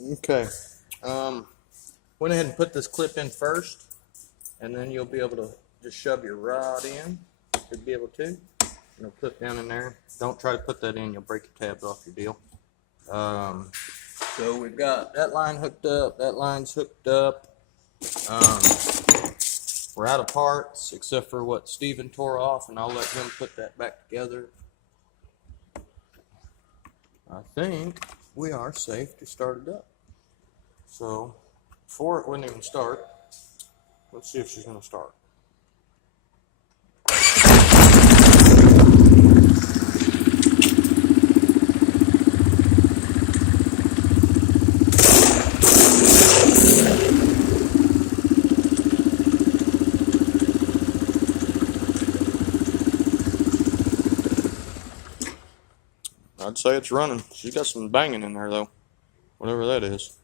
Okay. Went ahead and put this clip in first, and then you'll be able to just shove your rod in. You'll be able to. It'll clip down in there. Don't try to put that in. You'll break your tabs off your deal. So we've got that line hooked up. That line's hooked up. We're out of parts except for what Steven tore off, and I'll let him put that back together. I think we are safe to start it up. So before it wouldn't even start, let's see if she's going to start. I'd say it's running. She's got some banging in there though, whatever that is.